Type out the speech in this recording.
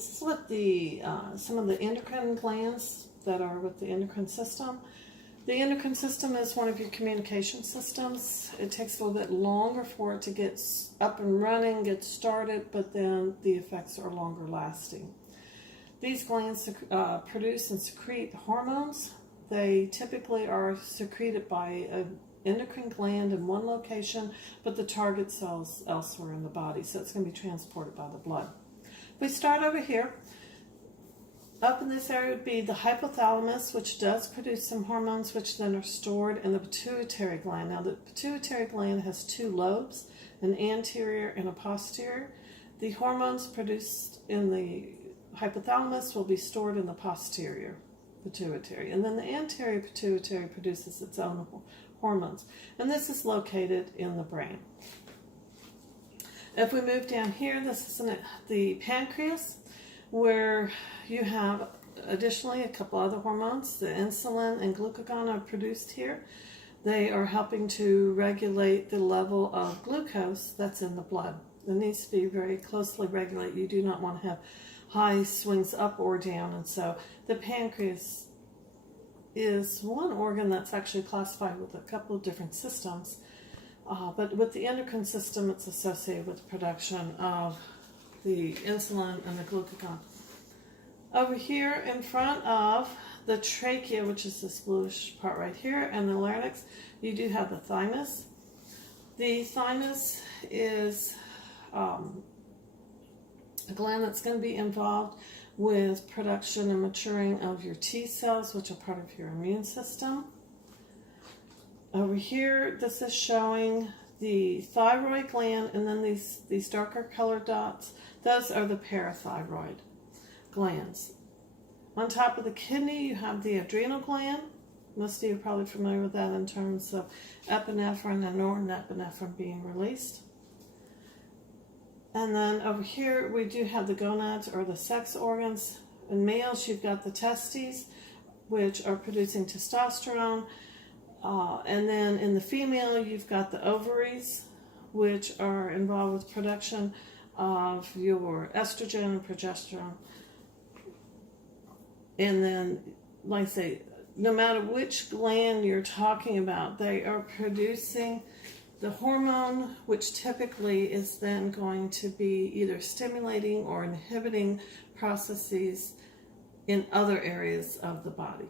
This is what the some of the endocrine glands that are with the endocrine system. The endocrine system is one of your communication systems. It takes a little bit longer for it to get up and running, get started, but then the effects are longer lasting. These glands produce and secrete hormones. They typically are secreted by an endocrine gland in one location, but the target cells elsewhere in the body, so it's going to be transported by the blood. We start over here. Up in this area would be the hypothalamus, which does produce some hormones, which then are stored in the pituitary gland. Now, the pituitary gland has two lobes, an anterior and a posterior. The hormones produced in the hypothalamus will be stored in the posterior pituitary. And then the anterior pituitary produces its own hormones. And this is located in the brain. If we move down here, this is the pancreas, where you have additionally a couple other hormones. The insulin and glucagon are produced here. They are helping to regulate the level of glucose that's in the blood. It needs to be very closely regulated. You do not want to have high swings up or down, and so the pancreas is one organ that's actually classified with a couple of different systems. But with the endocrine system, it's associated with the production of the insulin and the glucagon. Over here in front of the trachea, which is this bluish part right here, and the larynx, you do have the thymus. The thymus is a gland that's going to be involved with production and maturing of your T cells, which are part of your immune system. Over here, this is showing the thyroid gland, and then these darker colored dots, those are the parathyroid glands. On top of the kidney, you have the adrenal gland. Most of you are probably familiar with that in terms of epinephrine and norepinephrine being released. And then over here, we do have the gonads, or the sex organs. In males, you've got the testes, which are producing testosterone. And then in the female, you've got the ovaries, which are involved with production of your estrogen and progesterone. And then, like I say, no matter which gland you're talking about, they are producing the hormone, which typically is then going to be either stimulating or inhibiting processes in other areas of the body.